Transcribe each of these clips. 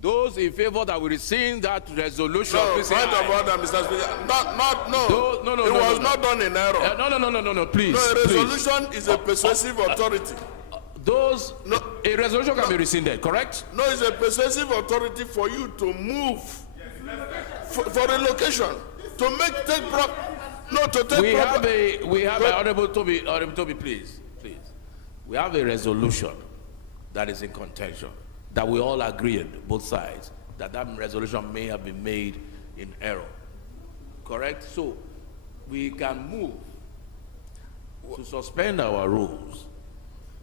Those in favor that we rescind that resolution. No, please say point of aye. order, Mr. Speaker. No. It was not done in error. No, please. No, a please. resolution is a persuasive authority. A resolution can be rescinded, correct? No, it's a persuasive authority for you to move for relocation, to take We have a Honorable Toby, please. We have a resolution that is in contention, that we all agreed, both sides, that resolution may have been made in error. Correct? So we can move to suspend our rules,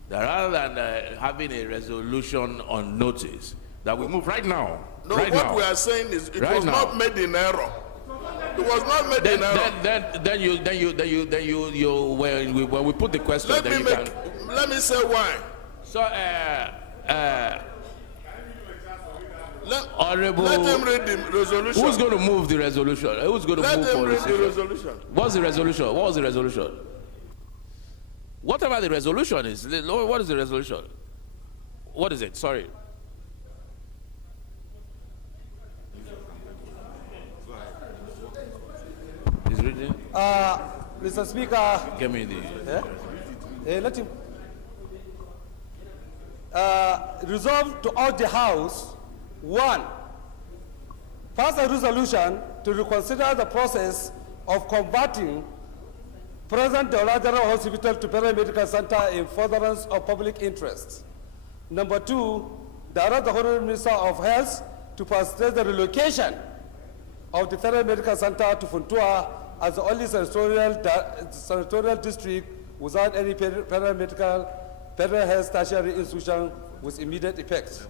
that rather than having a resolution on notice, that we move right now. No, right what now. we are saying is it Right was now. not made in error. It was not made in error. When we put the question, Let me say why. So, Let him read the resolution. who's going to move the resolution? Who's going to Let move him for read the resolution? resolution. What's the resolution? What was the resolution? Whatever the resolution is, what is the resolution? What is it? Sorry. He's reading. Mr. Speaker, Give me the. let him resolve to all the House, 1, pass a resolution to reconsider the process of converting present Daura General Hospital to Paramedical Center in furtherance of public interest. Number 2, direct the Honorable Minister of Health to facilitate the relocation of the Paramedical Center to Funtua as the only senatorial district without any paramedical health tertiary institution with immediate effect.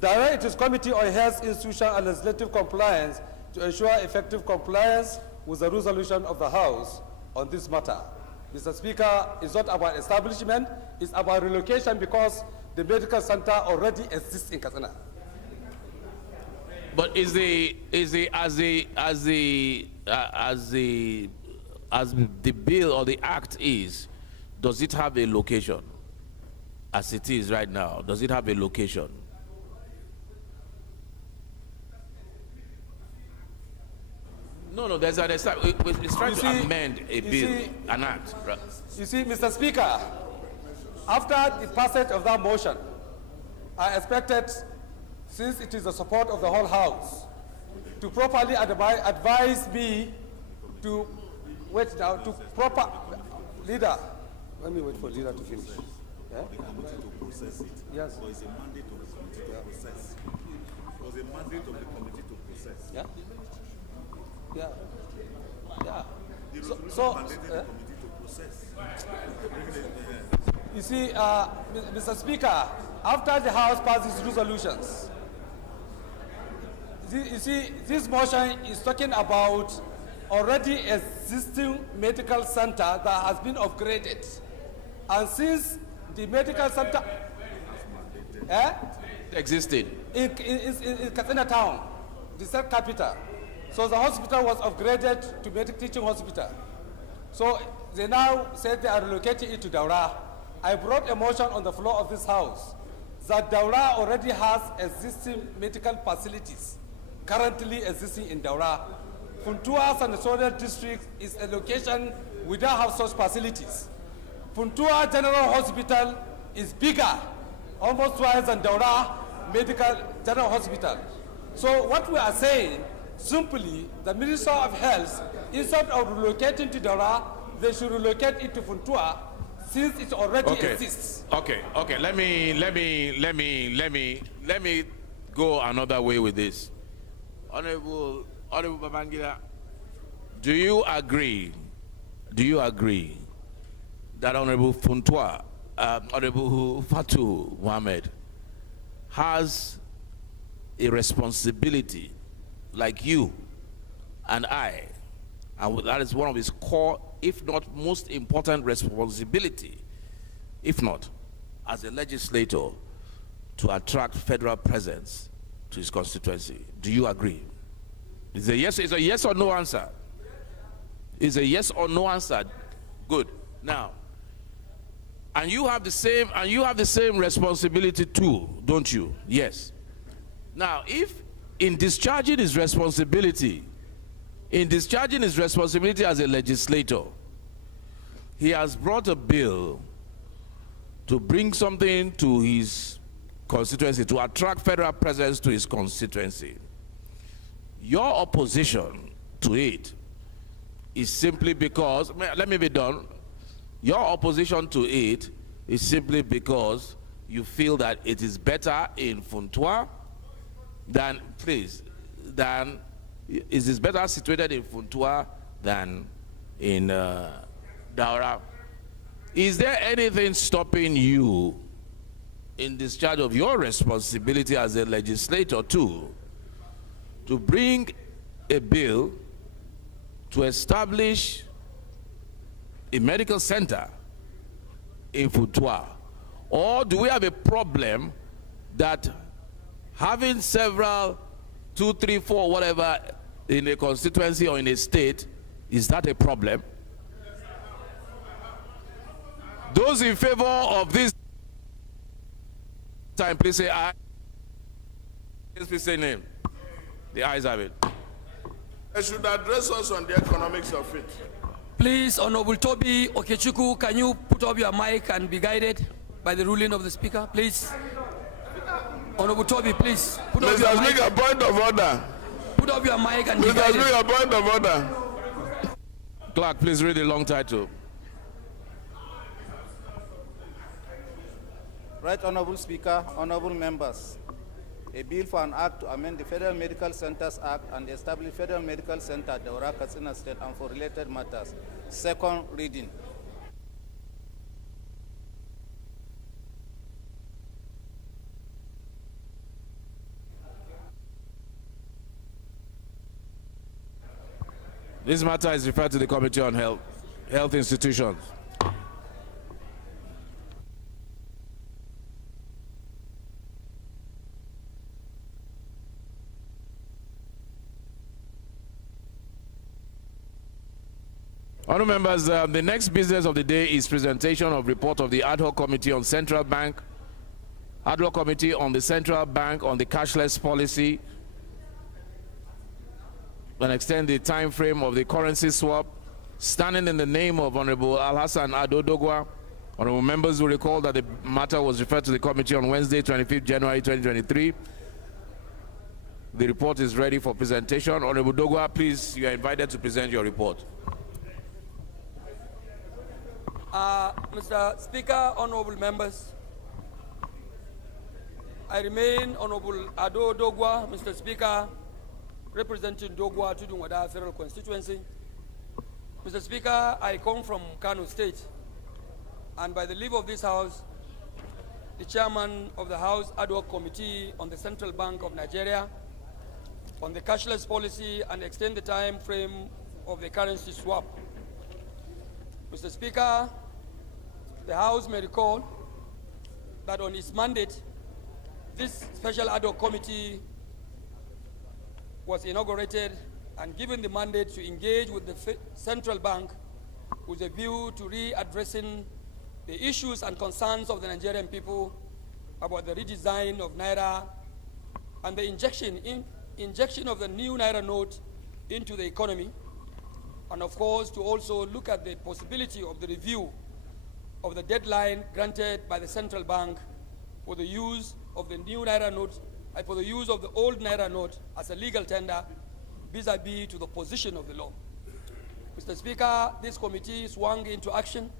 Direct its Committee on Health Institution and Legislative Compliance to ensure effective compliance with the resolution of the House on this matter. Mr. Speaker, it's not about establishment, it's about relocation because the medical center already exists in Katsina. But as the bill or the act is, does it have a location? As it is right now, does it have a location? No, there's it's trying to amend a bill, an act. Right? You see, Mr. Speaker, after the passage of that motion, I expected, since it is the support of the whole House, to properly advise me to wait now to proper leader. Let me wait for leader to finish. Yeah? The committee to process it. Yes. So it's a mandate of the committee to process. It was a mandate of the committee to process. Yeah. Yeah. Yeah. The resolution mandated the committee to process. You see, Mr. Speaker, after the House passes resolutions, you see, this motion is talking about already existing medical center that has been upgraded. And since the medical center Existing. in Katsina town, the state capital, so the hospital was upgraded to medical teaching hospital. So they now said they are relocating it to Daura. I brought a motion on the floor of this House that Daura already has existing medical facilities currently existing in Daura. Funtua Senatorial District is a location without have such facilities. Funtua General Hospital is bigger, almost twice than Daura Medical General Hospital. So what we are saying, simply, the Minister of Health, instead of relocating to Daura, they should relocate it to Funtua, since it already exists. Okay. Let me go another way with this. Honorable Babangida, do you agree that Honorable Funtua, Honorable Fatu Mohammed, has a responsibility like you and I, and that is one of his core, if not most important responsibility, if not, as a legislator, to attract federal presence to his constituency? Do you agree? It's a yes or no answer. It's a yes or no answer. Good. Now, and you have the same responsibility too, don't you? Yes. Now, if in discharging his responsibility as a legislator, he has brought a bill to bring something to his constituency, to attract federal presence to his constituency, your opposition to it is simply because, let me be done, your opposition to it is simply because you feel that it is better in Funtua than, is it better situated in Funtua than in Daura? Is there anything stopping you in discharge of your responsibility as a legislator to bring a bill to establish a medical center in Funtua? Or do we have a problem that having several, 2, 3, 4, whatever, in a constituency or in a state, is that a problem? Those in favor of this time, please say aye. Please say name. The ayes have it. They should address us on the economics of it. Please, Honorable Toby Okechukwu, can you put up your mic and be guided by the ruling of the Speaker, please? Honorable Toby, please. Put up your Mr. mic. Speaker, point of order. Put up your mic and be Mr. guided. Speaker, point of order. Clerk, please read the long title. Right Honorable Speaker, honorable members, a bill for an act to amend the Federal Medical Centers Act and establish Federal Medical Center at Daura, Katsina State and for related matters. Second reading. This matter is referred to the Committee on Health Institutions. Honourable members, the next business of the day is presentation of report of the Ad hoc Committee on Central Bank, Ad hoc Committee on the Central Bank on the cashless policy, and extend the time frame of the currency swap, standing in the name of Honorable Alhassan Adodogwa. Honorable members will recall that the matter was referred to the committee on Wednesday, 25th January 2023. The report is ready for presentation. Honorable Dogwa, please, you are invited to present your report. Mr. Speaker, honorable members, I remain Honorable Ado Dogwa, Mr. Speaker, representing Dogwa Tudungwada Federal Constituency. Mr. Speaker, I come from Kano State, and by the leave of this House, the chairman of the House Ad hoc Committee on the Central Bank of Nigeria on the cashless policy and extend the time frame of the currency swap. Mr. Speaker, the House may recall that on its mandate, this special ad hoc committee was inaugurated and given the mandate to engage with the central bank with a view to readdressing the issues and concerns of the Nigerian people about the redesign of Naira and the injection of the new Naira note into the economy, and of course to also look at the possibility of the review of the deadline granted by the central bank for the use of the new Naira note, for the use of the old Naira note as a legal tender vis-a-vis to the position of the law. Mr. Speaker, this committee swung into action.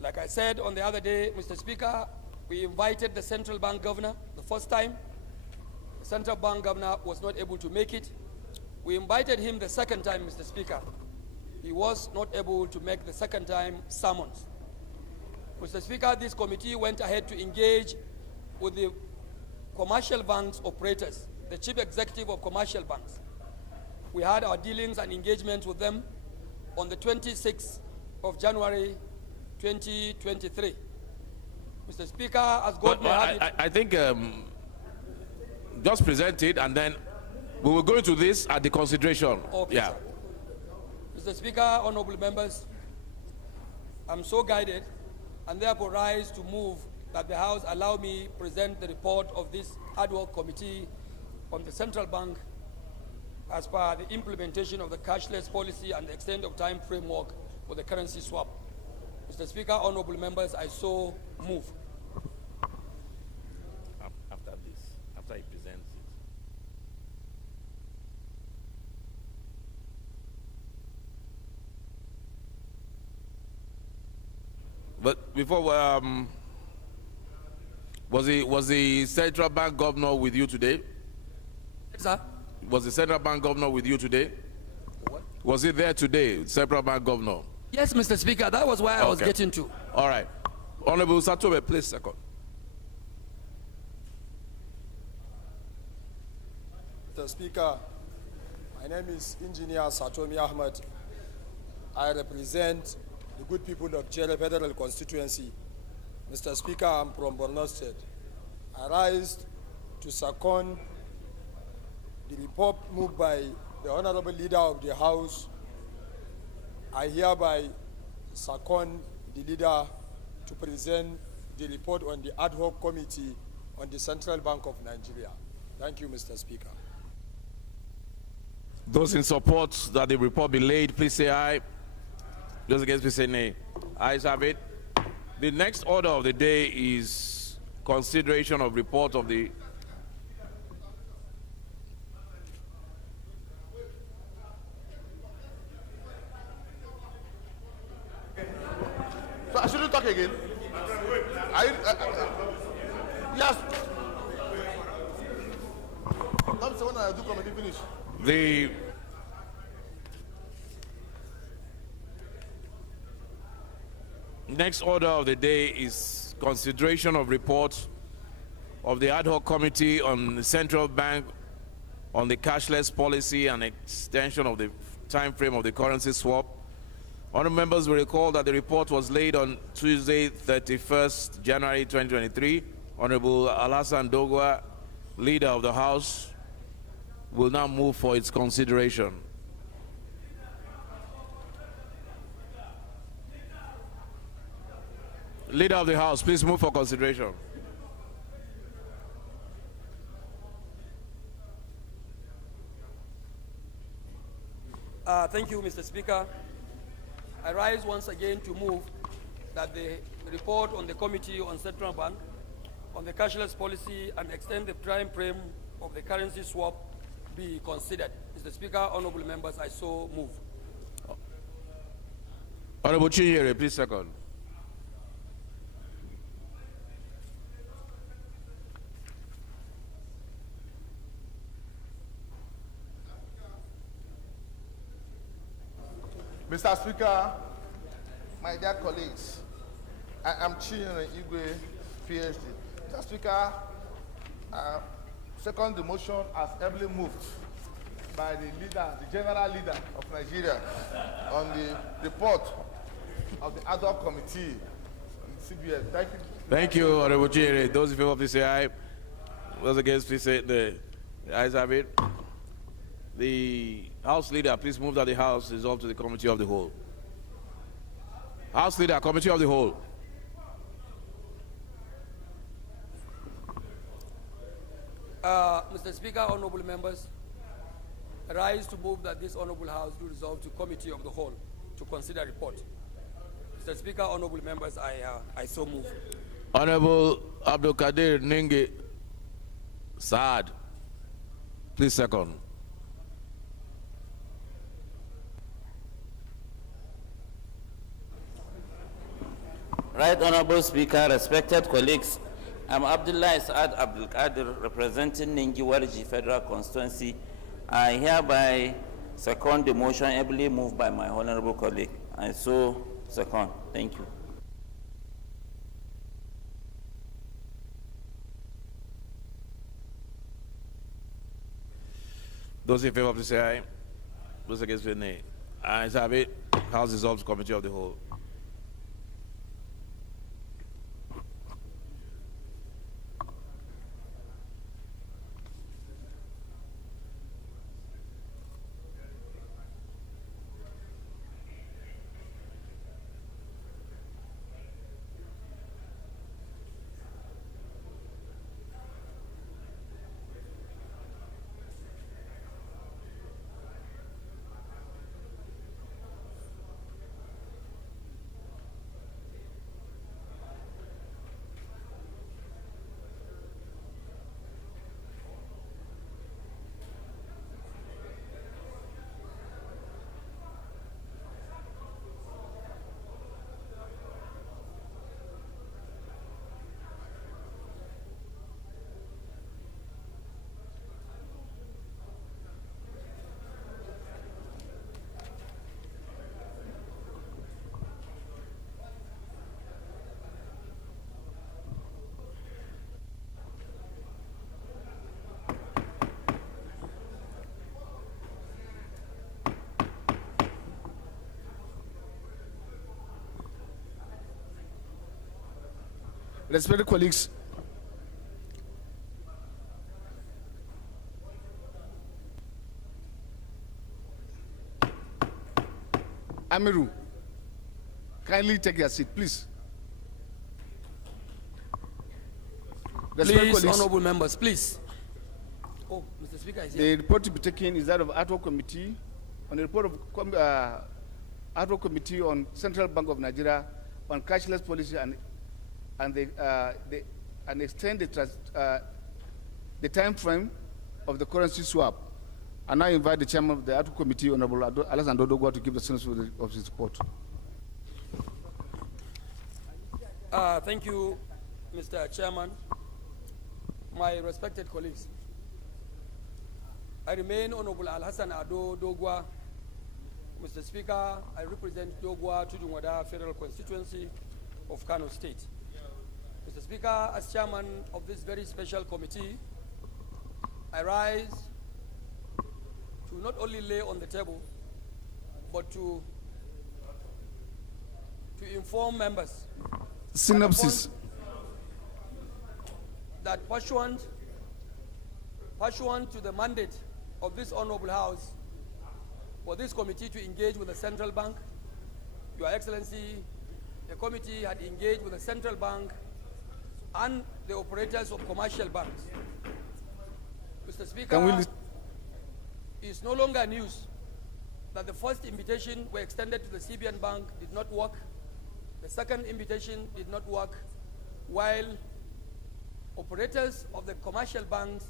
Like I said on the other day, Mr. Speaker, we invited the central bank governor the first time. The central bank governor was not able to make it. We invited him the second time, Mr. Speaker. He was not able to make the second time summons. Mr. Speaker, this committee went ahead to engage with the commercial banks operators, the chief executive of commercial banks. We had our dealings and engagements with them on the 26th of January 2023. Mr. Speaker, as God may have it. I think just present it and then we will go into this at the consideration. Okay, yeah. Sir. Mr. Speaker, honorable members, I'm so guided and therefore rise to move that the House allow me present the report of this ad hoc committee on the central bank as per the implementation of the cashless policy and the extent of time framework for the currency swap. Mr. Speaker, honorable members, I so move. After this, after he presents it. But before, was the central bank governor with you today? Sir? Was the central bank governor with you today? What? Was he there today, central bank governor? Yes, Mr. Speaker, that was where I was getting to. All right. Honorable Satobe, please second. Mr. Speaker, my name is Engineer Satomi Ahmed. I represent the good people of Jere Federal Constituency. Mr. Speaker, I'm from Borno State. I rise to second the report moved by the Honorable Leader of the House. I hereby second the leader to present the report on the ad hoc committee on the Central Bank of Nigeria. Thank you, Mr. Speaker. Those in support that the report be laid, please say aye. Those against, please say nay. Ayes have it. The next order of the day is consideration of report of the So I shouldn't talk again. Yes. Come say when I do committee finish. The next order of the day is consideration of report of the ad hoc committee on the central bank on the cashless policy and extension of the time frame of the currency swap. Honourable members will recall that the report was laid on Tuesday, 31st January 2023. Honourable Alassane Dogwa, Leader of the House, will now move for its consideration. Leader of the House, please move for consideration. Thank you, Mr. Speaker. I rise once again to move that the report on the Committee on Central Bank on the cashless policy and extend the time frame of the currency swap be considered. Mr. Speaker, honorable members, I so move. Honorable Chinyere, please second. Mr. Speaker, my dear colleagues, I am Chinyere Igwe, PhD. Mr. Speaker, second the motion as heavily moved by the leader, the general leader of Nigeria on the report of the ad hoc committee on CBN. Thank you. Thank you, Honorable Chinyere. Those in favor, please say aye. Those against, please say the ayes have it. The House Leader, please move that the House resolve to the Committee of the Whole. House Leader, Committee of the Whole. Mr. Speaker, honorable members, I rise to move that this honorable House do resolve to Committee of the Whole to consider report. Mr. Speaker, honorable members, I so move. Honorable Abdul Kadir Ningi Saad, please second. Right Honorable Speaker, respected colleagues, I'm Abdullah Saad Abdul Qadir, representing Ningi Warji Federal Constituency. I hereby second the motion ably moved by my honorable colleague. I so second. Thank you. Those in favor, please say aye. Those against, say nay. Ayes have it. House dissolves Committee of the Whole. Respected colleagues, Amiru, kindly take your seat, please. Respected Please, colleagues, honorable members, please. Oh, Mr. Speaker is here. the report to be taken is that of ad hoc committee on the report of ad hoc committee on Central Bank of Nigeria on cashless policy and extend the time frame of the currency swap. I now invite the chairman of the ad hoc committee, Honorable Alexander Dogwa, to give the sense of his report. Thank you, Mr. Chairman. My respected colleagues, I remain Honorable Al-Hassan Ado Dogwa. Mr. Speaker, I represent Dogwa Tudunwada Federal Constituency of Kano State. Mr. Speaker, as chairman of this very special committee, I rise to not only lay on the table, but to inform members Synopsis. that pursuant to the mandate of this honorable house for this committee to engage with the central bank, Your Excellency, the committee had engaged with the central bank and the operators of commercial banks. Mr. Speaker, it's no longer news that the first invitation we extended to the CBN Bank did not work. The second invitation did not work, while operators of the commercial banks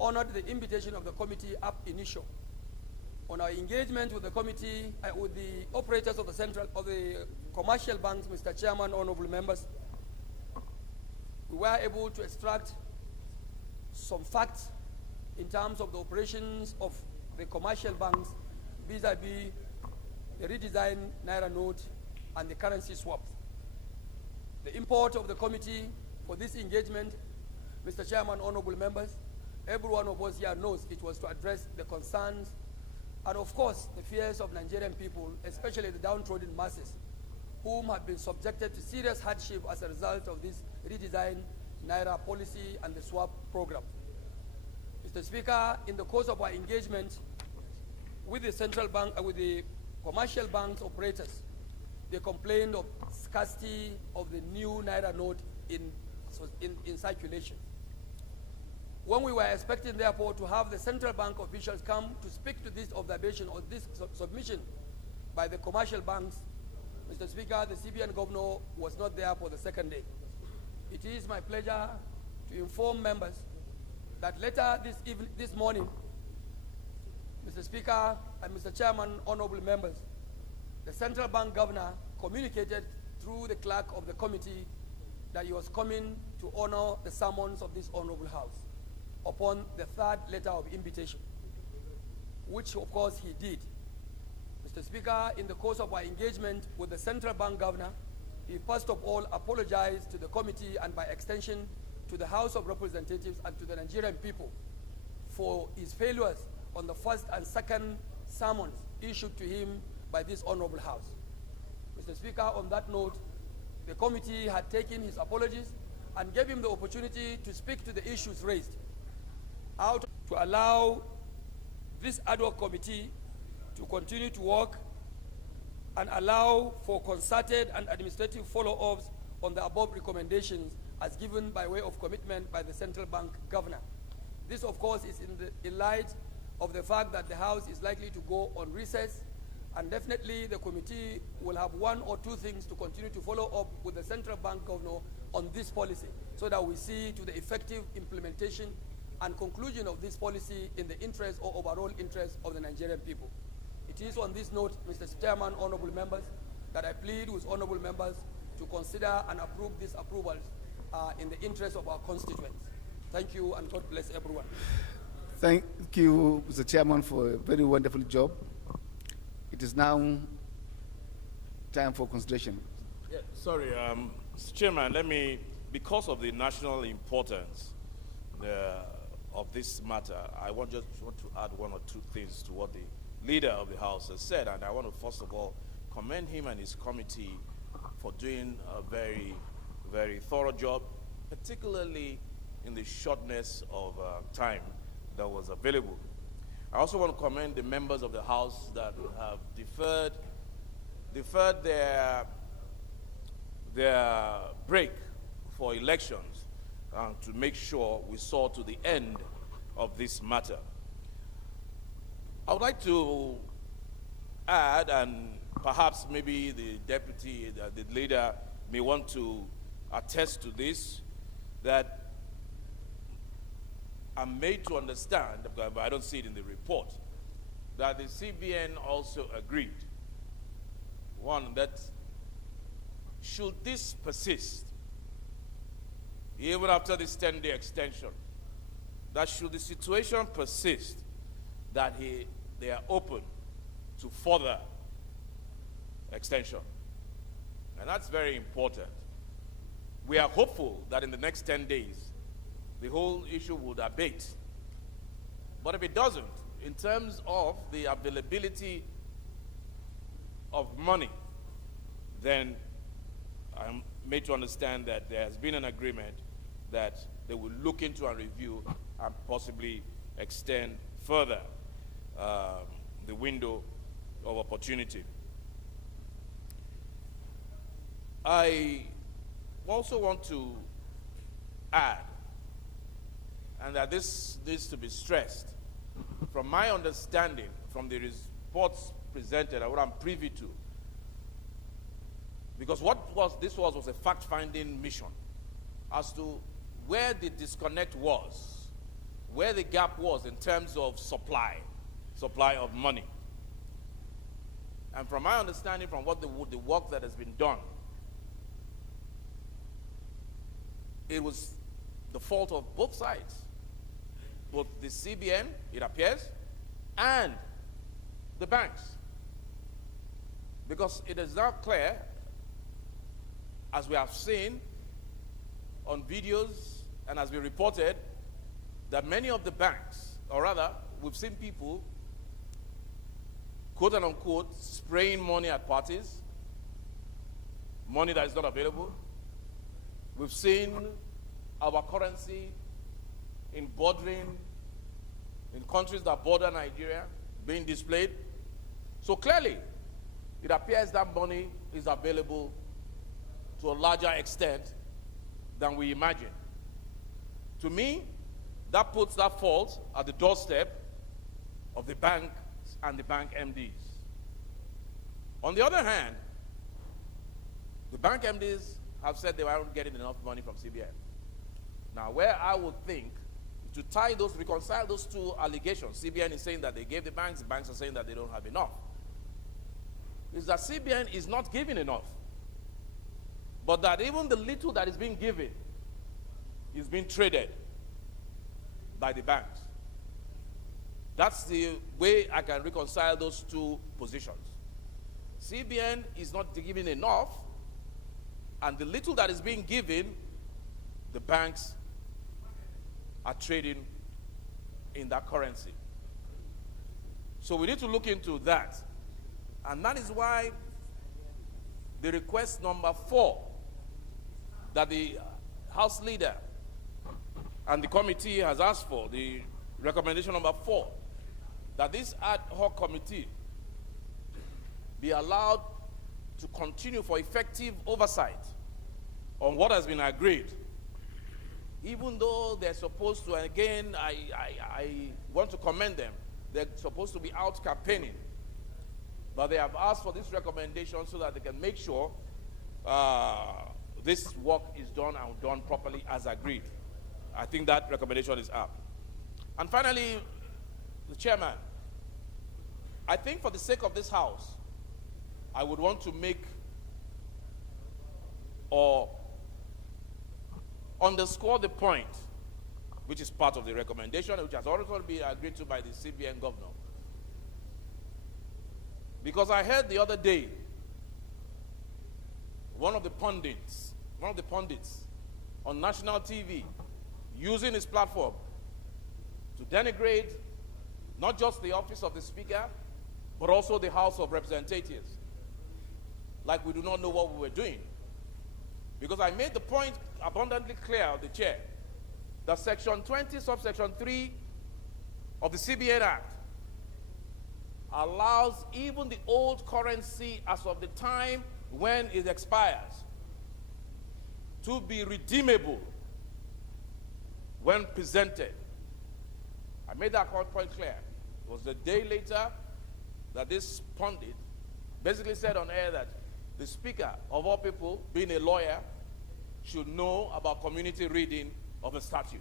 honored the invitation of the committee ab initio. On our engagement with the committee, with the operators of the commercial banks, Mr. Chairman, honorable members, we were able to extract some facts in terms of the operations of the commercial banks vis-a-vis the redesigned Naira note and the currency swaps. The import of the committee for this engagement, Mr. Chairman, honorable members, every one of us here knows it was to address the concerns and of course the fears of Nigerian people, especially the downtrodden masses, whom have been subjected to serious hardship as a result of this redesigned Naira policy and the swap program. Mr. Speaker, in the course of our engagement with the central bank, with the commercial banks operators, they complained of scarcity of the new Naira note in circulation. When we were expecting, therefore, to have the central bank officials come to speak to this observation or this submission by the commercial banks, Mr. Speaker, the CBN governor was not there for the second day. It is my pleasure to inform members that later this morning, Mr. Speaker and Mr. Chairman, honorable members, the central bank governor communicated through the clerk of the committee that he was coming to honor the summons of this honorable house upon the third letter of invitation, which of course he did. Mr. Speaker, in the course of our engagement with the central bank governor, he first of all apologized to the committee and by extension to the House of Representatives and to the Nigerian people for his failures on the first and second summons issued to him by this honorable house. Mr. Speaker, on that note, the committee had taken his apologies and gave him the opportunity to speak to the issues raised, out to allow this ad hoc committee to continue to work and allow for concerted and administrative follow-ups on the above recommendations as given by way of commitment by the central bank governor. This, of course, is in light of the fact that the House is likely to go on recess, and definitely the committee will have one or two things to continue to follow up with the central bank governor on this policy, so that we see to the effective implementation and conclusion of this policy in the interest or overall interest of the Nigerian people. It is on this note, Mr. Chairman, honorable members, that I plead with honorable members to consider and approve these approvals in the interest of our constituents. Thank you, and God bless everyone. Thank you, Mr. Chairman, for a very wonderful job. It is now time for consideration. Yeah, sorry, Mr. Chairman, let me, because of the national importance of this matter, I just want to add one or two things to what the leader of the House has said, and I want to first of all commend him and his committee for doing a very very thorough job, particularly in the shortness of time that was available. I also want to commend the members of the House that have deferred their break for elections to make sure we saw to the end of this matter. I would like to add, and perhaps maybe the deputy, the leader may want to attest to this, that I'm made to understand, but I don't see it in the report, that the CBN also agreed, one, that should this persist, even after this 10-day extension, that should the situation persist, that they are open to further extension. And that's very important. We are hopeful that in the next 10 days, the whole issue would abate. But if it doesn't, in terms of the availability of money, then I'm made to understand that there has been an agreement that they will look into and review and possibly extend further the window of opportunity. I also want to add, and that this needs to be stressed, from my understanding, from the reports presented and what I'm privy to, because this was a fact-finding mission as to where the disconnect was, where the gap was in terms of supply of money. And from my understanding, from what the work that has been done, it was the fault of both sides, both the CBN, it appears, and the banks. Because it is now clear, as we have seen on videos and as we reported, that many of the banks, or rather, we've seen people, quote and unquote, spraying money at parties, money that is not available. We've seen our currency in countries that border Nigeria being displayed. So clearly, it appears that money is available to a larger extent than we imagine. To me, that puts that fault at the doorstep of the banks and the bank MDs. On the other hand, the bank MDs have said they weren't getting enough money from CBN. Now, where I would think to reconcile those two allegations, CBN is saying that they gave the banks are saying that they don't have enough, is that CBN is not giving enough, but that even the little that is being given is being traded by the banks. That's the way I can reconcile those two positions. CBN is not giving enough, and the little that is being given, the banks are trading in that currency. So we need to look into that. And that is why the request number 4 that the House leader and the committee has asked for, the recommendation number 4, that this ad hoc committee be allowed to continue for effective oversight on what has been agreed. Even though they're supposed to, and again, I want to commend them, they're supposed to be out campaigning. But they have asked for this recommendation so that they can make sure this work is done and done properly as agreed. I think that recommendation is up. And finally, the chairman, I think for the sake of this House, I would want to make or underscore the point, which is part of the recommendation, which has also been agreed to by the CBN governor. Because I heard the other day, one of the pundits on national TV using his platform to denigrate not just the office of the Speaker, but also the House of Representatives. Like we do not know what we were doing. Because I made the point abundantly clear of the chair that Section 20, subsection 3 of the CBN Act allows even the old currency as of the time when it expires to be redeemable when presented. I made that point clear. It was the day later that this pundit basically said on air that the speaker, of all people, being a lawyer, should know about community reading of a statute.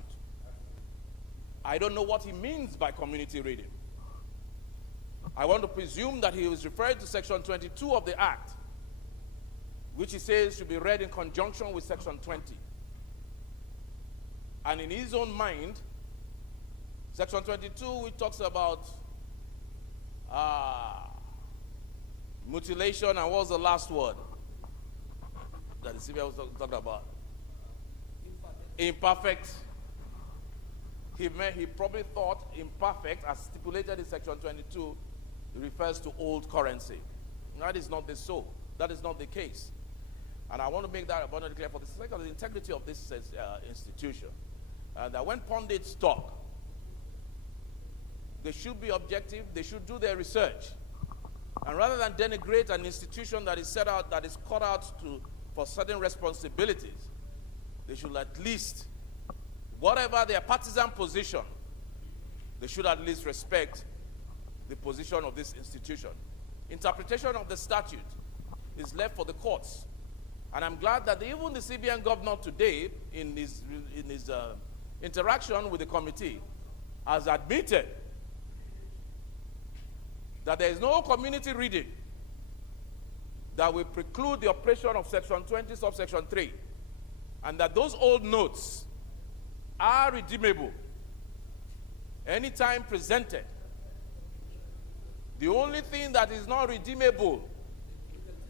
I don't know what he means by community reading. I want to presume that he was referring to Section 22 of the Act, which he says should be read in conjunction with Section 20. And in his own mind, Section 22, which talks about mutilation, and what was the last word that the CBI was talking about? Imperfect. He probably thought imperfect, as stipulated in Section 22, refers to old currency. That is not so. That is not the case. And I want to make that abundantly clear for the sake of the integrity of this institution. That when pundits talk, they should be objective, they should do their research. And rather than denigrate an institution that is set out, that is cut out for certain responsibilities, they should at least, whatever their partisan position, they should at least respect the position of this institution. Interpretation of the statute is left for the courts. And I'm glad that even the CBN governor today, in his interaction with the committee, has admitted that there is no community reading that will preclude the operation of Section 20, subsection 3, and that those old notes are redeemable anytime presented. The only thing that is not redeemable,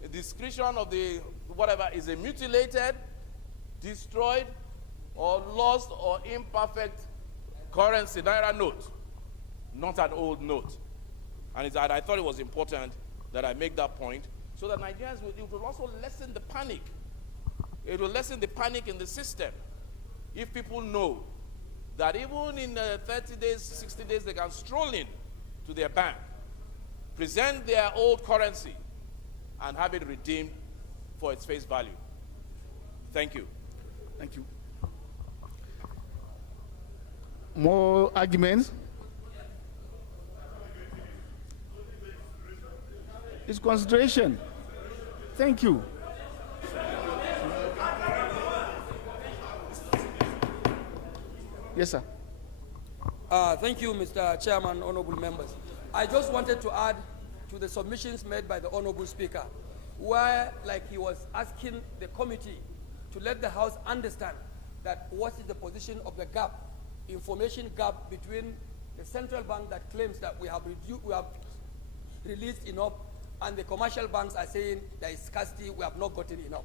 the description of the whatever, is a mutilated, destroyed, or lost, or imperfect currency, naira note, not an old note. And I thought it was important that I make that point so that Nigerians will also lessen the panic. It will lessen the panic in the system if people know that even in 30 days, 60 days, they can stroll in to their bank, present their old currency, and have it redeemed for its face value. Thank you. Thank you. More arguments? It's consideration. Thank you. Yes, sir. Thank you, Mr. Chairman, honorable members. I just wanted to add to the submissions made by the honorable speaker, where like he was asking the committee to let the House understand that what is the position of the gap, information gap between the central bank that claims that we have released enough, and the commercial banks are saying there is scarcity, we have not gotten enough.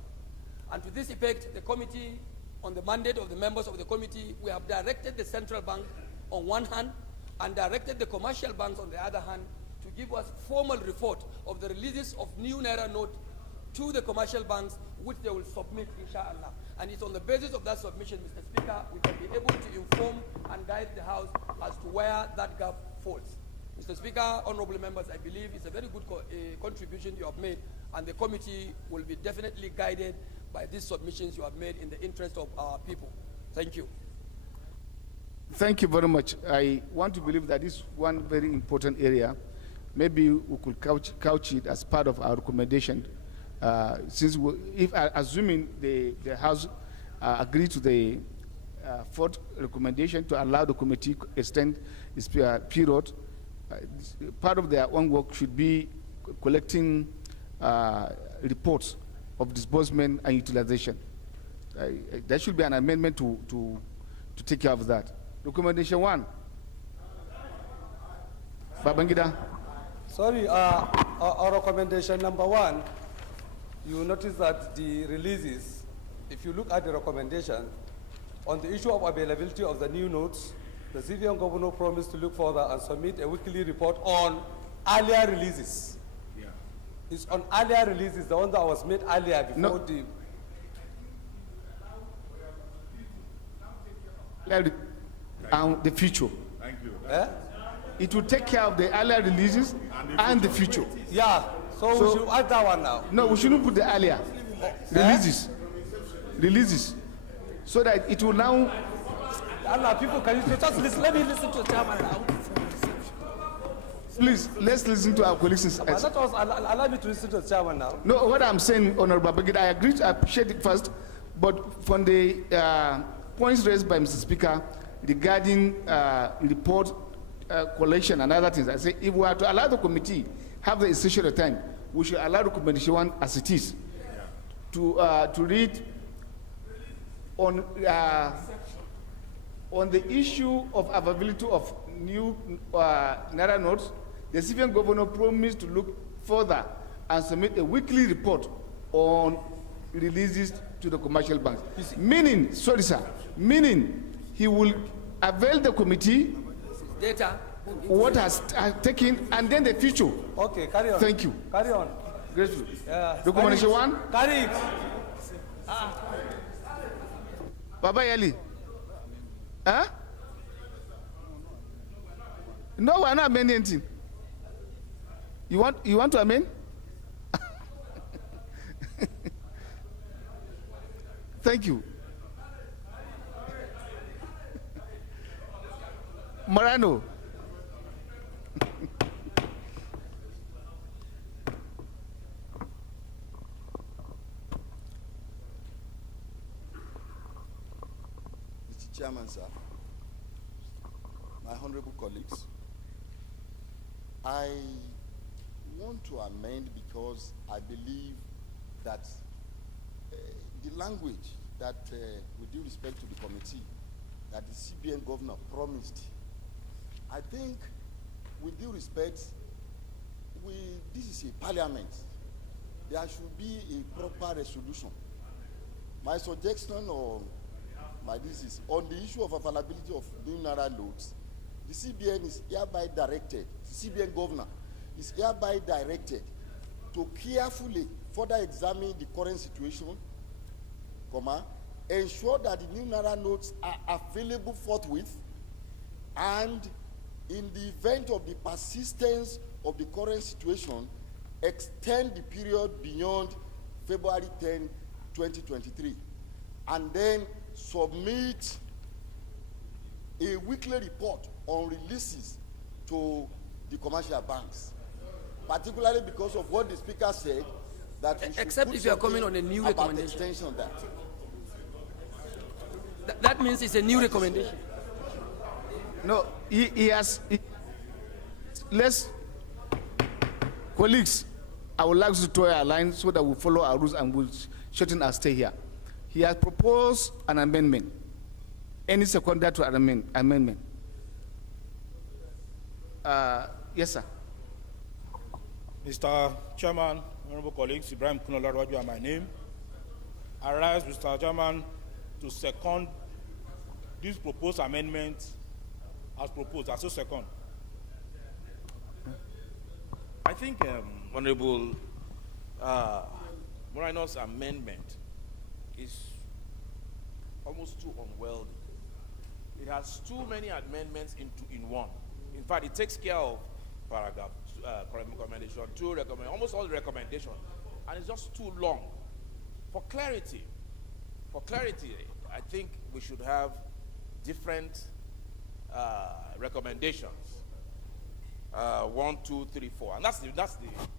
And to this effect, the committee, on the mandate of the members of the committee, we have directed the central bank on one hand and directed the commercial banks on the other hand to give us formal report of the releases of new naira note to the commercial banks, which they will submit, inshallah. And it's on the basis of that submission, Mr. Speaker, we can be able to inform and guide the House as to where that gap falls. Mr. Speaker, honorable members, I believe it's a very good contribution you have made, and the committee will be definitely guided by these submissions you have made in the interest of our people. Thank you. Thank you very much. I want to believe that this is one very important area. Maybe we could couch it as part of our recommendation. Assuming the House agreed to the fourth recommendation to allow the committee to extend its period, part of their own work should be collecting reports of disbursement and utilization. There should be an amendment to take care of that. Recommendation 1. Babangida. Sorry, our recommendation number 1, you notice that the releases, if you look at the recommendation, on the issue of availability of the new notes, the CBN governor promised to look further and submit a weekly report on earlier releases. Yeah. It's on earlier releases, the one that was made earlier before and the future. Thank you. It will take care of the earlier releases and the future. Yeah, so we should add that one now. No, we shouldn't put the earlier releases, so that it will now. Allah, people, can you just listen? Let me listen to the chairman now. Please, let's listen to our colleagues. Let us allow me to listen to the chairman now. No, what I'm saying, Honorable Babangida, I agree, I appreciate it first, but from the points raised by Mr. Speaker regarding report collection and other things, I say if we are to allow the committee have the essential of time, we should allow the recommendation one as it is to read on the issue of availability of new Naira notes. The civilian governor promised to look further and submit a weekly report on releases to the commercial banks. Meaning, sorry sir, meaning he will avail the committee Data. what has taken and then the future. Okay, carry on. Thank you. Carry on. Grateful. Yeah. Recommendation one. Carry it. Baba Yali. Huh? No, we're not amending anything. You want to amend? Thank you. Morano. Mr. Chairman, sir, my honorable colleagues, I want to amend because I believe that the language that, with due respect to the committee, that the CBN governor promised, I think, with due respect, this is a parliament. There should be a proper resolution. My suggestion or my this is on the issue of availability of new Naira notes. The CBN is hereby directed, the CBN governor is hereby directed to carefully further examine the current situation, ensure that the new Naira notes are available forthwith, and in the event of the persistence of the current situation, extend the period beyond February 10, 2023, and then submit a weekly report on releases to the commercial banks, particularly because of what the speaker said, that we should Except put if you are coming on a new about recommendation. the extension of that. That means it's a new recommendation. No, he has. Let's, colleagues, I would like to draw a line so that we follow our rules and we'll shorten our stay here. He has proposed an amendment. Any seconder to an amendment? Yes, sir. Mr. Chairman, honorable colleagues, Ibrahim Kunolarwaju are my name. I rise, Mr. Chairman, to second this proposed amendment as proposed. I so second. I think Honorable Morano's amendment is almost too unwieldy. It has too many amendments in one. In fact, it takes care of paragraph, recommendation, almost all the recommendation, and it's just too long. For clarity, I think we should have different recommendations. 1, 2, 3, 4, and that's the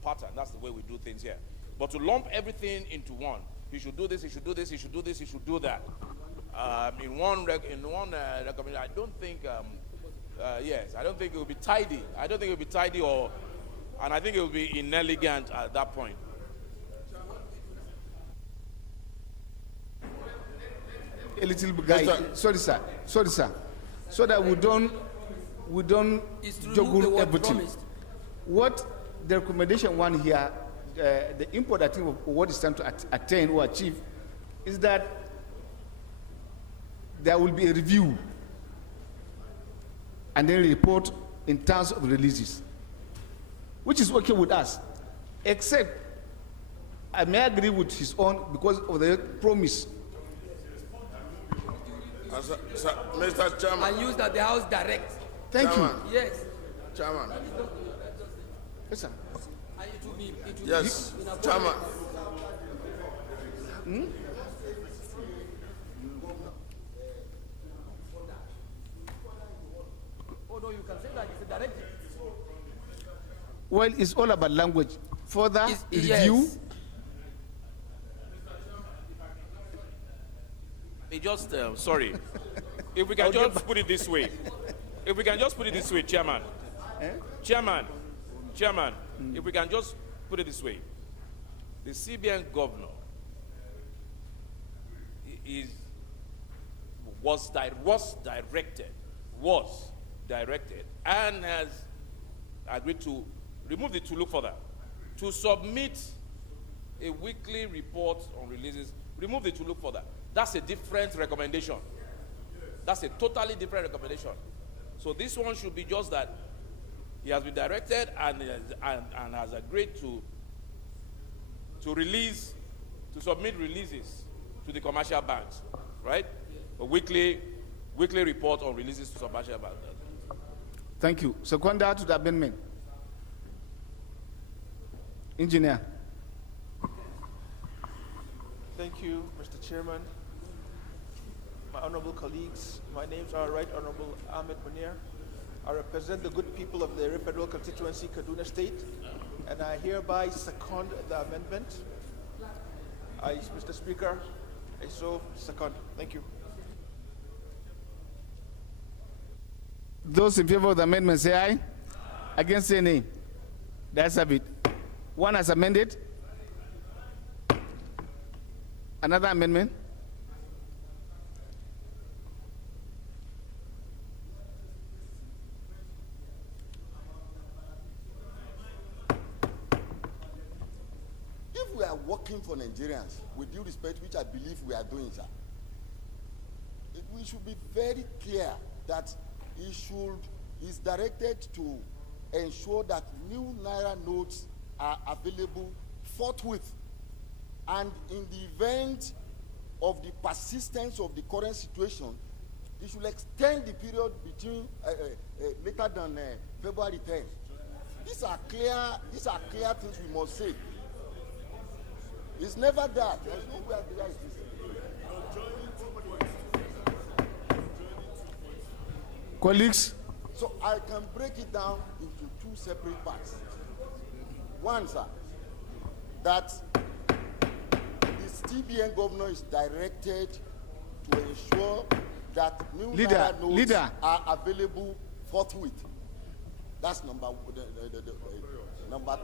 pattern. That's the way we do things here. But to lump everything into one, he should do this, he should do this, he should do this, he should do that. In one recommendation, I don't think. Yes, I don't think it will be tidy. I don't think it will be tidy, and I think it will be inelegant at that point. A little guy. Sorry, sir. So that we don't juggle everything. Promised. What the recommendation one here, the important thing of what is trying to attain or achieve, is that there will be a review and then a report in terms of releases, which is okay with us, except I may agree with his own because of the promise. Mr. Chairman. and use that the House directs. Thank Chairman. Yes. Chairman. Yes, sir. And it will be, Yes, in accordance. Chairman. Oh no, you can say that it's a directive. Well, it's all about language. Further Yes. review. Just, sorry. If we can just put it this way. If we can just put it this way, Chairman. Chairman, if we can just put it this way. The CBN governor was directed and has agreed to remove it to look further, to submit a weekly report on releases, remove it to look further. That's a different recommendation. That's a totally different recommendation. So this one should be just that he has been directed and has agreed to release, to submit releases to the commercial banks, right? A weekly report on releases to commercial banks. Thank you. Seconder to the amendment. Engineer. Thank you, Mr. Chairman. My honorable colleagues, my names are Right Honorable Ahmed Munir. I represent the good people of the Federal Constituency, Kaduna State, and I hereby second the amendment. Mr. Speaker, I so second. Thank you. Those in favor of the amendment say aye. Against say nay. That's a bit. One as amended. Another amendment. If we are working for Nigerians, with due respect, which I believe we are doing, sir, we should be very clear that is directed to ensure that new Naira notes are available forthwith. And in the event of the persistence of the current situation, it should extend the period between later than February 10th. These are clear things we must say. It's never that. There's nowhere there is this. Colleagues. So I can break it down into two separate parts. One, sir, that the TBN governor is directed to ensure that new Naira notes are available forthwith. That's number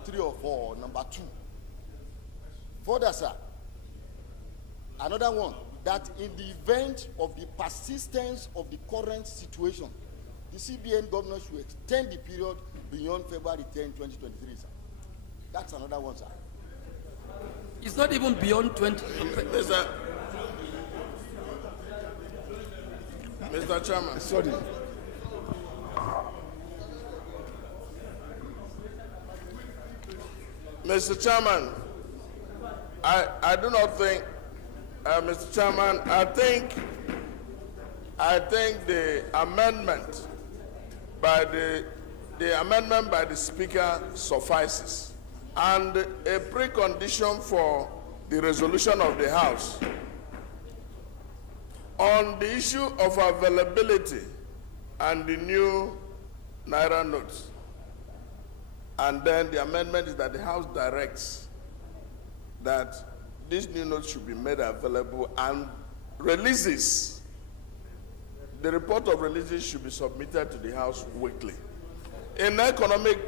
3 or 4, or number 2. Further, sir, another one, that in the event of the persistence of the current situation, the CBN governor should extend the period beyond February 10, 2023, sir. That's another one, sir. It's not even beyond 20. Mr. Chairman. Sorry. Mr. Chairman, I do not think, Mr. Chairman, I think the amendment by the Speaker suffices. And a precondition for the resolution of the House on the issue of availability and the new Naira notes. And then the amendment is that the House directs that these new notes should be made available, and releases, the report of releases should be submitted to the House weekly. In economic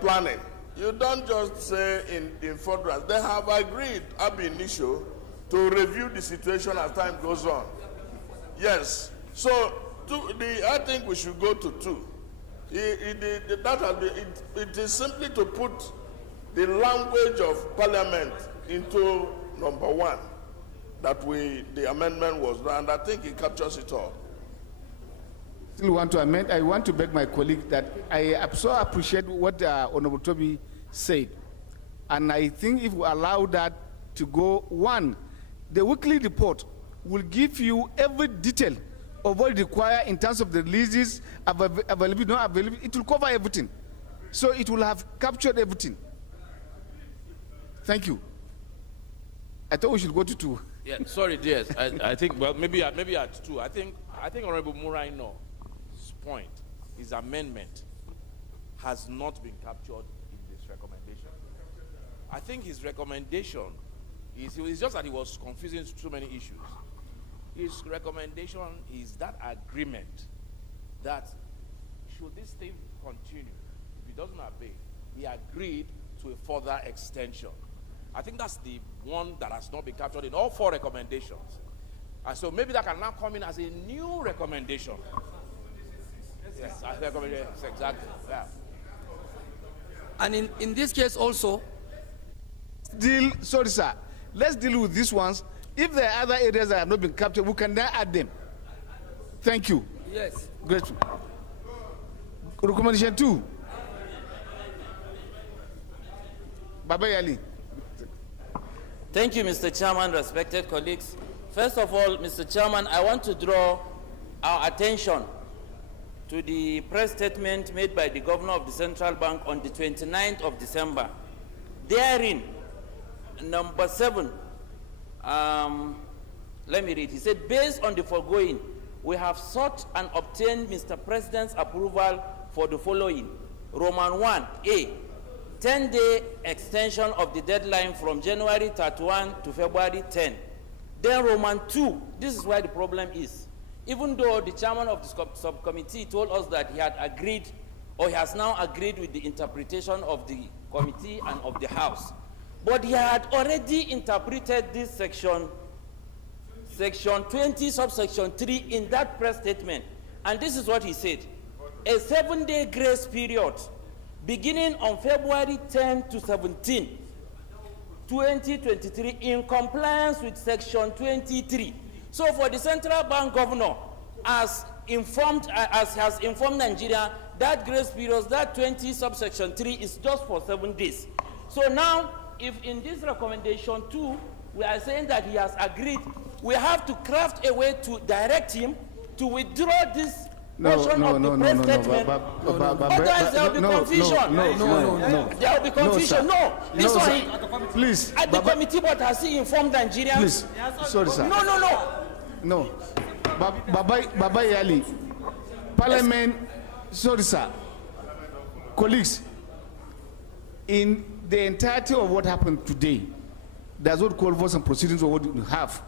planning, you don't just say in furtherance. They have agreed ab initio to review the situation as time goes on. Yes. So I think we should go to 2. It is simply to put the language of Parliament into number 1 that the amendment was done, and I think it captures it all. Still want to amend. I want to beg my colleague that I so appreciate what Honorable Toby said, and I think if we allow that to go, 1, the weekly report will give you every detail of what it requires in terms of the releases, availability, not availability, it will cover everything. So it will have captured everything. Thank you. I thought we should go to 2. Yeah, sorry, dears. I think, well, maybe at 2. I think Honorable Muraino's point, his amendment, has not been captured in this recommendation. I think his recommendation is just that he was confusing too many issues. His recommendation is that agreement that should this thing continue, if it doesn't obey, he agreed to a further extension. I think that's the one that has not been captured in all 4 recommendations. And so maybe that can now come in as a new recommendation. Yes, exactly. Yeah. And in this case also, Sorry, sir. Let's deal with these ones. If there are other areas that have not been captured, we can then add them. Thank you. yes. Grateful. Recommendation 2. Baba Yali. Thank you, Mr. Chairman, respected colleagues. First of all, Mr. Chairman, I want to draw our attention to the press statement made by the Governor of the Central Bank on the 29th of December. Therein, number 7, let me read. He said, based on the foregoing, we have sought and obtained Mr. President's approval for the following. Roman 1A, 10-day extension of the deadline from January 31 to February 10. Then Roman 2, this is where the problem is. Even though the chairman of the subcommittee told us that he had agreed, or he has now agreed with the interpretation of the committee and of the House, but he had already interpreted this section 20, subsection 3 in that press statement. And this is what he said. A 7-day grace period beginning on February 10 to 17, 2023, in compliance with section 23. So for the central bank governor, as has informed Nigeria, that grace period, that 20 subsection 3 is just for 7 days. So now, if in this recommendation 2, we are saying that he has agreed, we have to craft a way to direct him to withdraw this portion of the press statement. Otherwise there will be confusion. There will be confusion. This one, please. At the committee, but has he informed Nigerians? Please. Sorry, sir. No. Baba Yali. Parliament. Sorry, sir. Colleagues, in the entirety of what happened today, there's what called voice and proceedings or what you have.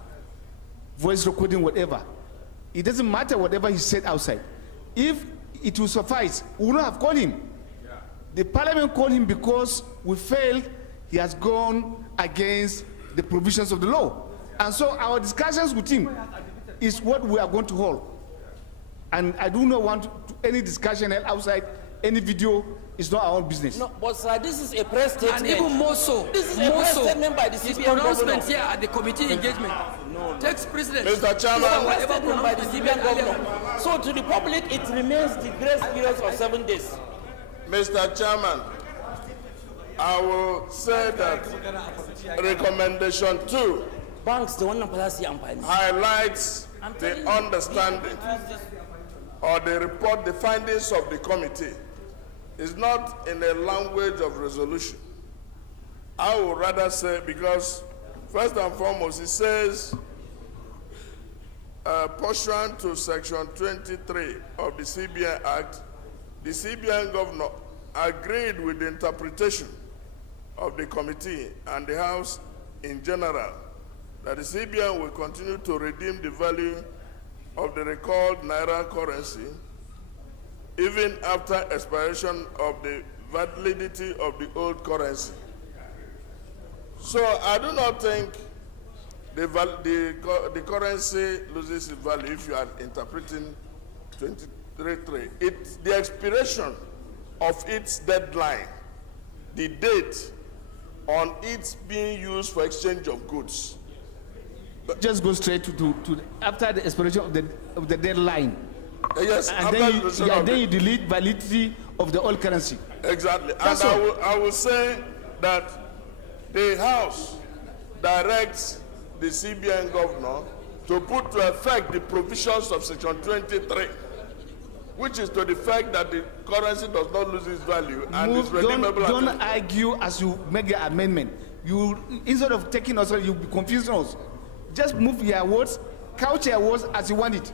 Voice recording, whatever. It doesn't matter whatever he said outside. If it will suffice, we would not have called him. The parliament called him because we felt he has gone against the provisions of the law. And so our discussions with him is what we are going to hold. And I do not want any discussion held outside, any video. It's not our own business. No, but sir, this is a press statement. And even more so. This is a press statement by the his CBN pronouncement governor. here at the committee engagement takes precedence. Mr. Chairman, Press statement by the CBN governor. So to the public, it remains the grace period of 7 days. Mr. Chairman, I will say that recommendation 2 Banks, the one amfani. highlights the understanding or the report, the findings of the committee is not in a language of resolution. I would rather say, because first and foremost, it says, pursuant to section 23 of the CBN Act, the CBN governor agreed with the interpretation of the committee and the House in general that the CBN will continue to redeem the value of the recalled Naira currency even after expiration of the validity of the old currency. So I do not think the currency loses its value if you are interpreting 23.3. It's the expiration of its deadline, the date on its being used for exchange of goods. Just go straight to after the expiration of the deadline. Yes, and then you delete validity of the old currency. Exactly. And I will say that the House directs the CBN governor to put to effect the provisions of Section 23, which is to the fact that the currency does not lose its value and is redeemable. Don't argue as you make the amendment. You, instead of taking us, you be confusing us. Just move your words, couch your words as you want it.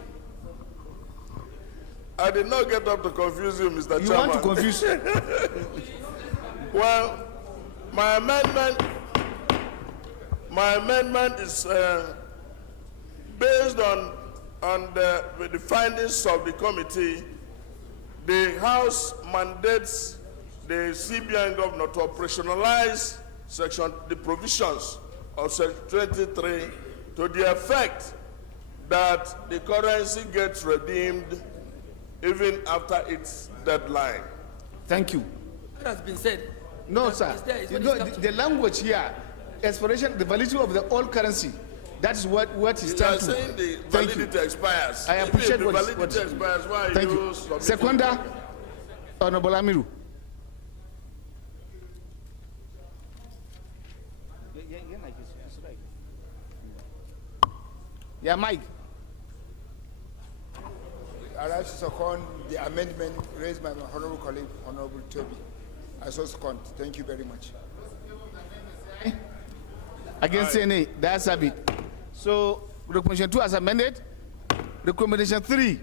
I did not get up to confuse you, Mr. Chairman. You want to confuse? Well, my amendment is based on the findings of the committee. The House mandates the CBN governor to operationalize the provisions of Section 23 to the effect that the currency gets redeemed even after its deadline. Thank you. That has been said. No, sir. The language here, expiration, the validity of the old currency. That is what is You are trying to. saying the validity expires. I appreciate if what the is- validity expires, why are Thank you you. submitting? Seconder, Honorable Amiru. Yeah, Mike. I rise to second the amendment raised by my honorable colleague, Honorable Toby. I so second. Thank you very much. Against any, that's a bit. So, recommendation 2 as amended. Recommendation 3.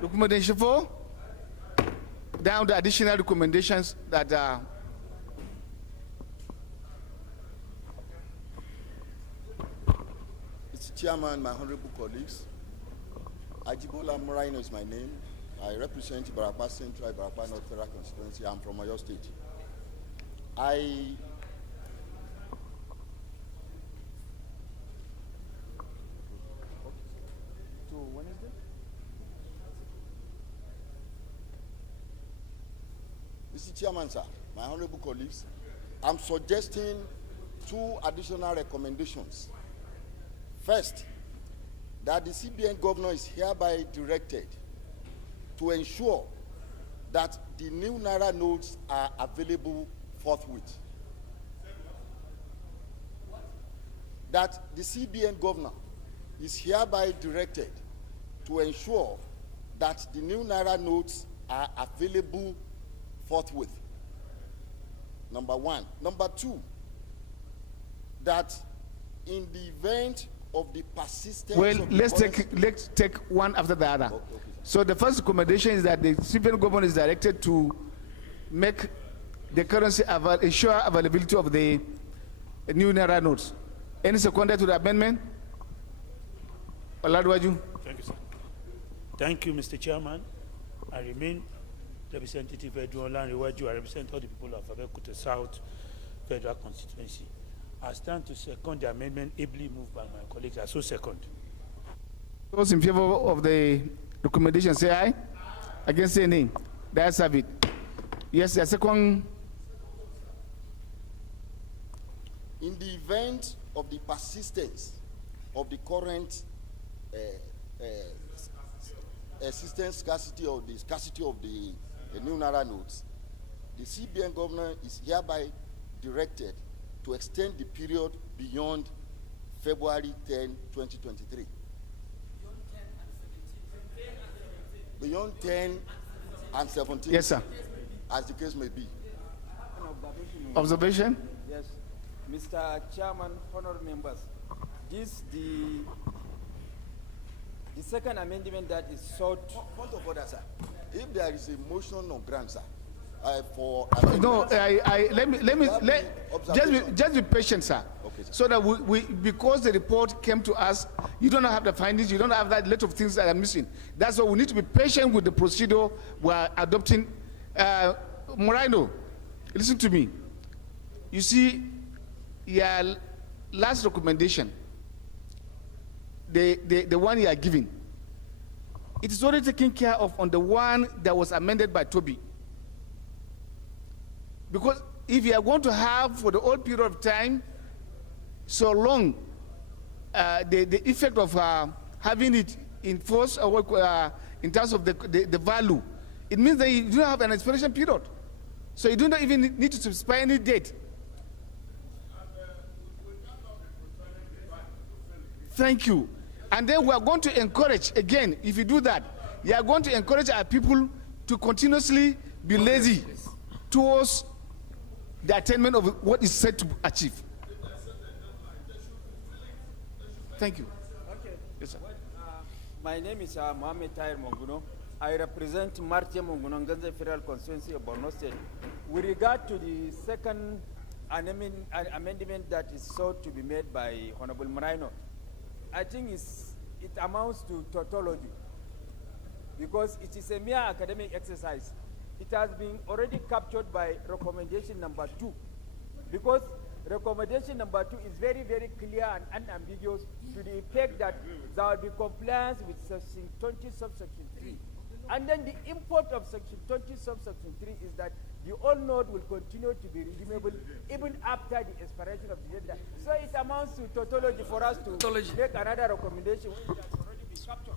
Recommendation 4. Down the additional recommendations that are. Mr. Chairman, my honorable colleagues, Ajibola Moraino is my name. I represent Ibarapa Central, Ibarapa North Federal Constituency. I'm from Oyo State. Mr. Chairman, sir, my honorable colleagues, I'm suggesting 2 additional recommendations. First, that the CBN governor is hereby directed to ensure that the new Naira notes are available forthwith. That the CBN governor is hereby directed to ensure that the new Naira notes are available forthwith. Number 1. Number 2, that in the event of the persistence Well, of the let's take one after the other. Okay, So the first recommendation is that the civil government is directed to make the currency ensure availability of the new Naira notes. Any seconder to the amendment? Oladwaju. Thank you, sir. Thank you, Mr. Chairman. I remain Representative Edwin Lanrewaju. I represent all the people of Abeokuta South Federal Constituency. I stand to second the amendment ably moved by my colleagues. I so second. Those in favor of the recommendation say aye. Against say nay. The ayes have it. Yes, the second. In the event of the persistence of the current scarcity of the new Naira notes, the CBN governor is hereby directed to extend the period beyond February 10, 2023. Beyond 10 and 17. Yes, sir. As the case may be. Observation? Yes. Mr. Chairman, honorable members, the second amendment that is sought. Point of order, sir. If there is a motion on ground, sir, for no, just be patient, sir. Okay, sir. So that because the report came to us, you don't have the findings, you don't have that lot of things that are missing. That's why we need to be patient with the procedure we're adopting. Moreno, listen to me. You see, your last recommendation, the one you are giving, it is already taken care of on the one that was amended by Toby. Because if you are going to have for the whole period of time, so long, the effect of having it in force in terms of the value, it means that you don't have an expiration period. So you do not even need to specify any date. Thank you. And then we are going to encourage, again, if you do that, you are going to encourage our people to continuously be lazy towards the attainment of what is set to achieve. Thank you. Okay. Yes, sir. My name is Mohamed Tahir Monguno. I represent Marche Monguno, Ganze Federal Constituency of Borno State. With regard to the second amendment that is sought to be made by Honorable Moreno, I think it amounts to tautology because it is a mere academic exercise. It has been already captured by recommendation number 2 because recommendation number 2 is very, very clear and unambiguous to the effect that there will be compliance with section 20 subsection 3. And then the import of section 20 subsection 3 is that the old note will continue to be redeemable even after the expiration of the deadline. So it amounts to tautology for us to make another recommendation which has already been captured.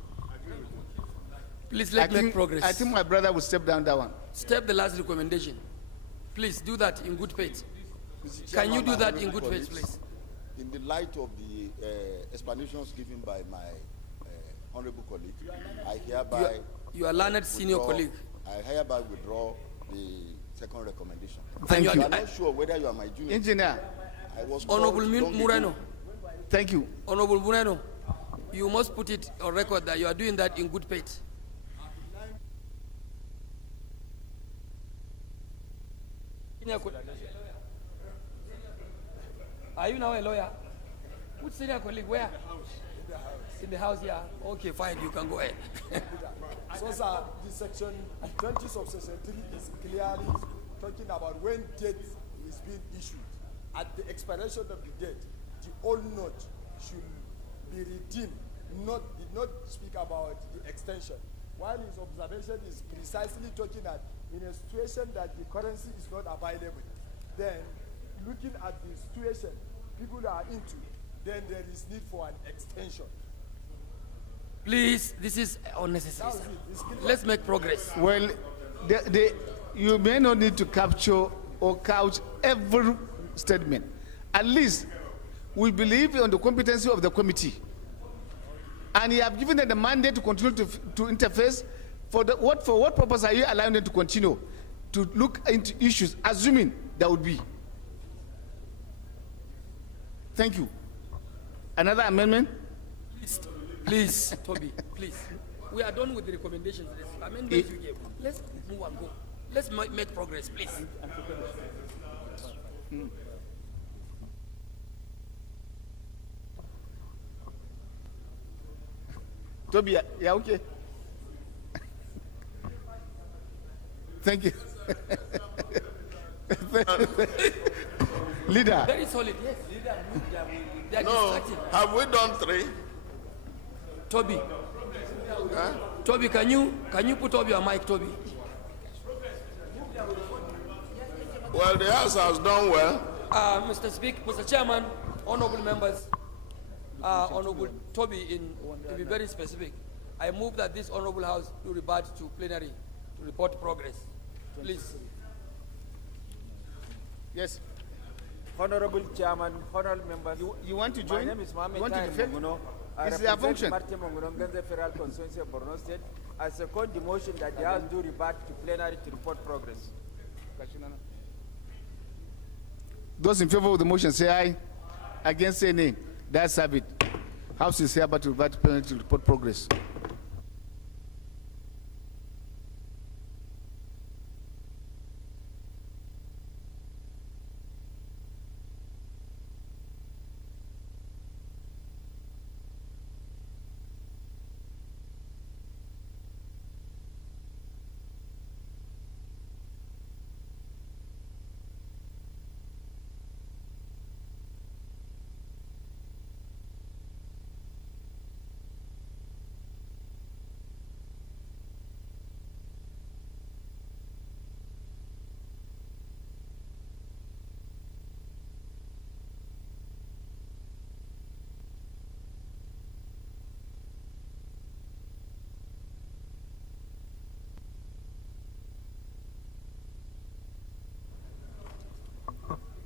Please let's make progress. I think my brother will step down that one. Step the last recommendation. Please do that in good faith. Can you do that in good faith, please? In the light of the explanations given by my honorable colleague, I hereby... You are learned senior colleague. I hereby withdraw the second recommendation. Thank you. I'm not sure whether you are my junior. Engineer. I was Honorable Moreno. Thank you. Honorable Moreno, you must put it on record that you are doing that in good faith. Are you now a lawyer? Which senior colleague? Where? In the house, yeah. Okay, fine, you can go ahead. So, sir, the section 20 subsection 3 is clearly talking about when debt is being issued. At the expiration of the debt, the old note should be redeemed. Did not speak about the extension. While his observation is precisely talking that in a situation that the currency is not available, then looking at the situation people are into, then there is need for an extension. Please, this is unnecessary. Let's make progress. Well, you may not need to capture or couch every statement. At least we believe on the competency of the committee. And you have given them the mandate to continue to interface. For what purpose are you allowing them to continue to look into issues, assuming there would be? Thank you. Another amendment? Please, Toby, please. We are done with the recommendations. Amendments you gave. Let's move and go. Let's make progress, please. Toby, yeah, okay. Thank you. Leader. Very solid, yes. They are No, distracted. have we done 3? Toby. Huh? Toby, can you put up your mic, Toby? Well, the House has done well. Mr. Chairman, honorable members, Honorable Toby, to be very specific, I move that this honorable House do revert to plenary to report progress. Please. Yes. Honorable Chairman, honorable members. You want to join? My name is Mohamed You want to Tahir defend? Monguno. I It's their function. represent Marche Monguno, Ganze Federal Constituency of Borno State. I second the motion that the House do revert to plenary to report progress. Those in favor of the motion say aye. Against say nay. That's have it. House is hereby to revert to plenary to report progress.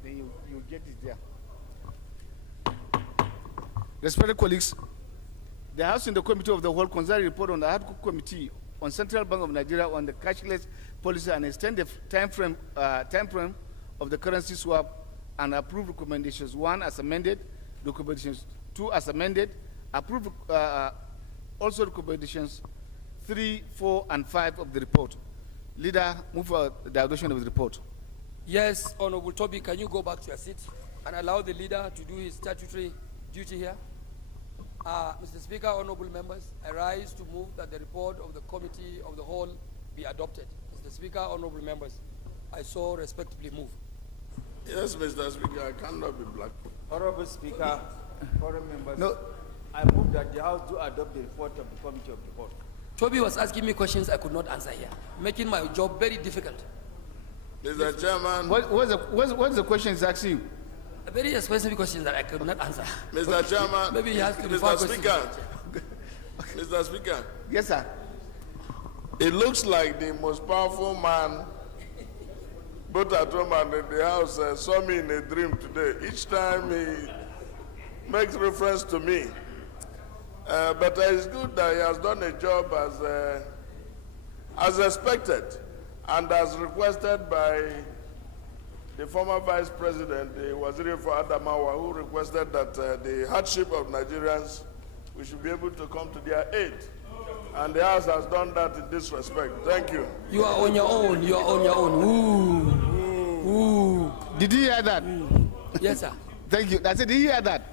Then you get it there. Respected colleagues, the House in the Committee of the Whole considered a report on the ad hoc committee on Central Bank of Nigeria on the cashless policy and extend the time frame of the currency swap and approve recommendations 1 as amended, recommendations 2 as amended, approve also recommendations 3, 4, and 5 of the report. Leader, move for the adoption of the report. Yes, Honorable Toby, can you go back to your seat and allow the leader to do his statutory duty here? Mr. Speaker, honorable members, I rise to move that the report of the Committee of the Whole be adopted. Mr. Speaker, honorable members, I so respectfully move. Yes, Mr. Speaker, I cannot be black. Honorable Speaker, foreign members, No. I move that the House do adopt the report of the Committee of the Whole. Toby was asking me questions I could not answer here, making my job very difficult. Mr. Chairman. What's the question he's asking you? A very specific question that I could not answer. Mr. Chairman. Maybe he has to refer Mr. Speaker. Mr. Speaker. Yes, sir. It looks like the most powerful man, both at home and in the house, saw me in a dream today. Each time he makes reference to me. But it's good that he has done a job as expected and as requested by the former Vice President, the Waziri for Adamawa, who requested that the hardship of Nigerians, we should be able to come to their aid. And the House has done that in this respect. Thank you. You are on your own. You are on your own. Ooh. Ooh. Did you hear that? Yes, sir. Thank you. I said, did you hear that?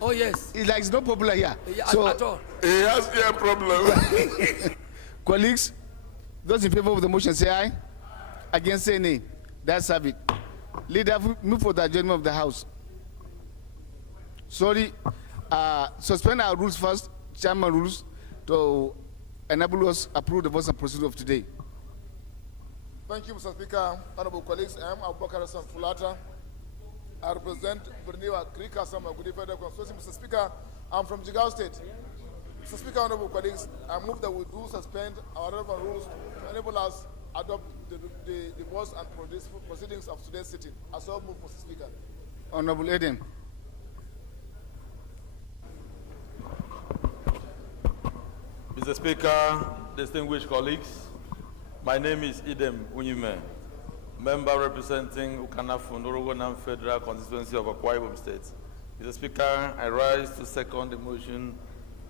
Oh, yes. It's like it's not popular here. Yeah, So, at all. He has ear problem. colleagues, those in favor of the motion say aye. Against say nay. That's have it. Leader, move for the adjournment of the House. Sorry, suspend our rules first, chairman rules, to enable us approve the votes and procedure of today. Thank you, Mr. Speaker. Honorable colleagues, I am Abubakar Hassan Fulata. I represent Berniwa Krika Sama Gudi Federal Constituency. Mr. Speaker, I'm from Jigawa State. Mr. Speaker, honorable colleagues, I move that we do suspend our relevant rules to enable us adopt the votes and proceedings of today's sitting. I so move, Mr. Speaker. Honorable Eden. Mr. Speaker, distinguished colleagues, my name is Idem Unyime, member representing Ukana Fundorogonam Federal Constituency of Akwa Ibom State. Mr. Speaker, I rise to second the motion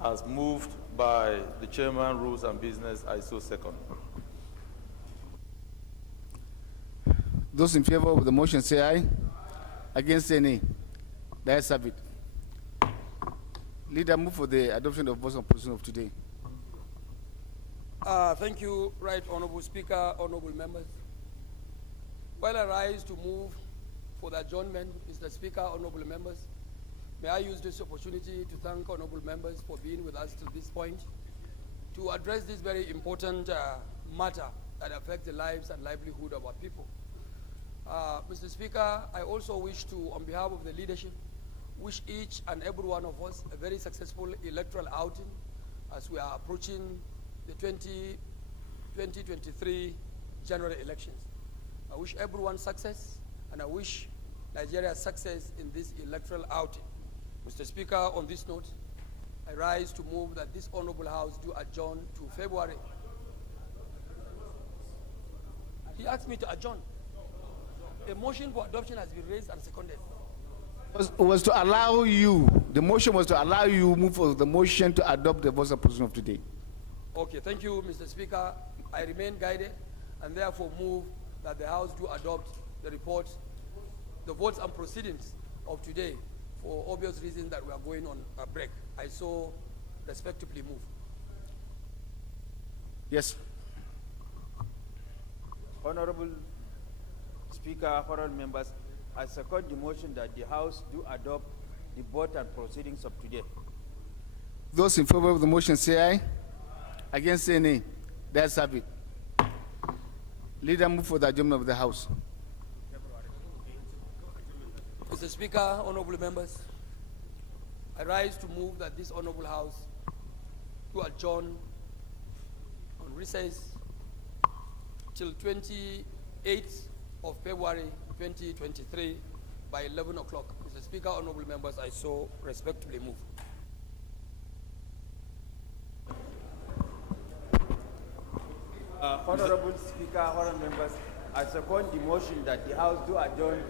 as moved by the Chairman, Rules and Business. I so second. Those in favor of the motion say aye. Against say nay. The ayes have it. Leader, move for the adoption of votes on procedure of today. Thank you, Right Honorable Speaker, honorable members. While I rise to move for the adjournment, Mr. Speaker, honorable members, may I use this opportunity to thank honorable members for being with us to this point to address this very important matter that affects the lives and livelihood of our people. Mr. Speaker, I also wish to, on behalf of the leadership, wish each and every one of us a very successful electoral outing as we are approaching the 2023 general elections. I wish everyone success, and I wish Nigeria success in this electoral outing. Mr. Speaker, on this note, I rise to move that this honorable House do adjourn to February. He asked me to adjourn. A motion for adoption has been raised and seconded. Was to allow you, the motion was to allow you move for the motion to adopt the votes and procedure of today. Okay, thank you, Mr. Speaker. I remain guided and therefore move that the House do adopt the report, the votes and proceedings of today for obvious reasons that we are going on a break. I so respectfully move. Yes. Honorable Speaker, honorable members, I second the motion that the House do adopt the vote and proceedings of today. Those in favor of the motion say aye. Against say nay. The ayes have it. Leader, move for the adjournment of the House. Mr. Speaker, honorable members, I rise to move that this honorable House do adjourn on recess till 28th of February 2023 by 11 o'clock. Mr. Speaker, honorable members, I so respectfully move. Honorable Speaker, honorable members, I second the motion that the House do adjourn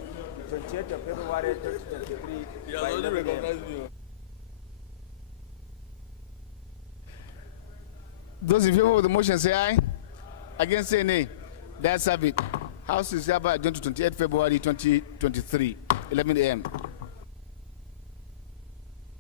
the 28th of February 2023 by 11 a.m. Those in favor of the motion say aye. Against say nay. That's have it. House is hereby adjourned to 28th February 2023, 11 a.m.